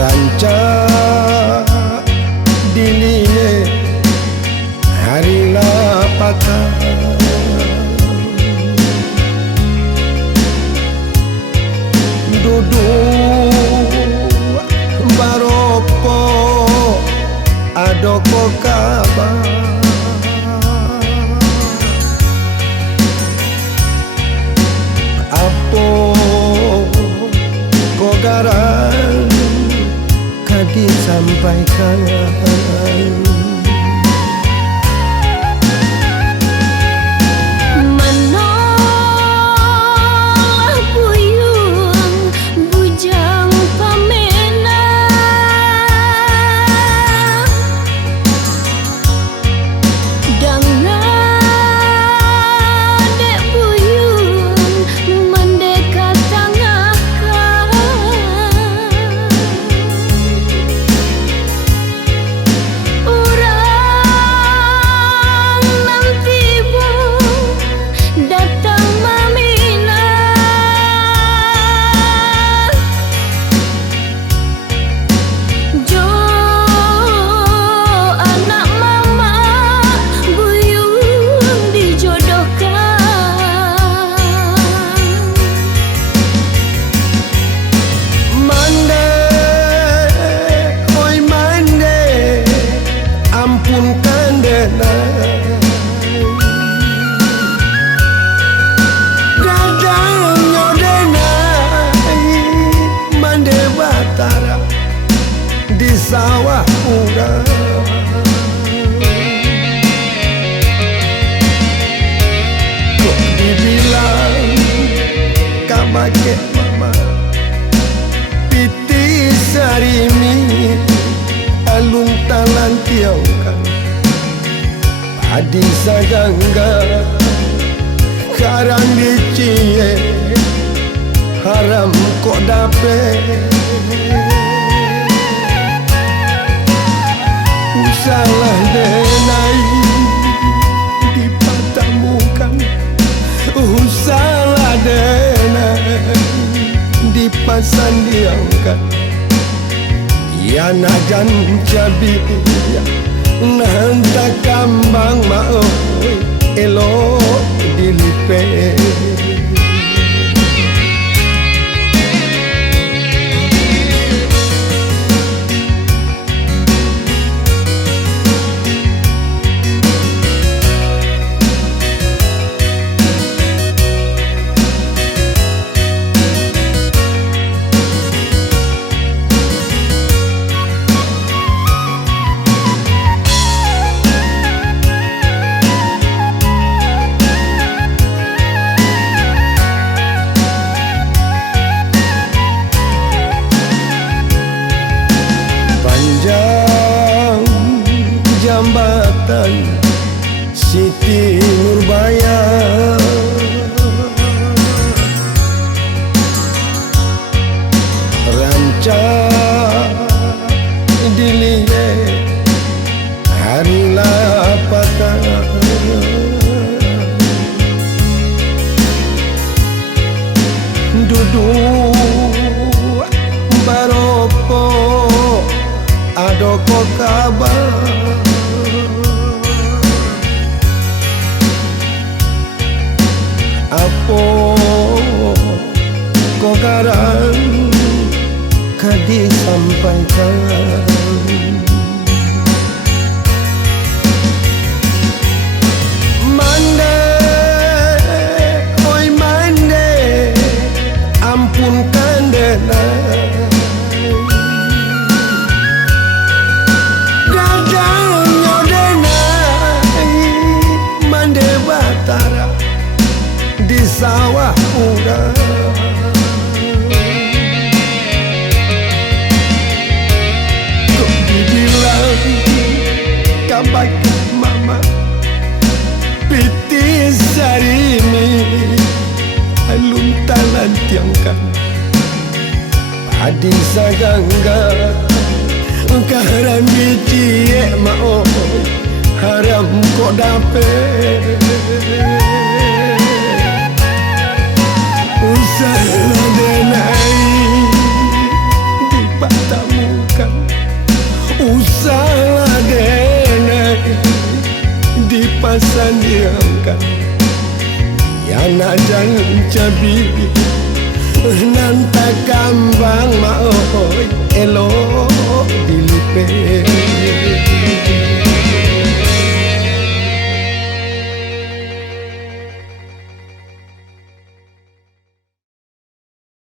ranca dilie hari lapaka duduk baropo adoko kabar apo kogaran kadi sampaikan di sawah urang kok dibilang kamake mama piti sarimi alun talan tiongkan padi sagangga karang dicie haram kok dapet salah denai dipatamukan salah denai dipasandiangkan ya najan cabi nanta kambang mau elo dilipe jambatan Siti Nurbaya ranca dilie hari lapaka duduk baropo adoko kabar apo kogaran kadi sampaikan mande oi mande ampunkan denai dadanya denai mande batara di sawah urang kok dibilang kabak mama piti sarimi alun talan tiangkan padi sagangga karan dicie mau haram kok dapet salah denai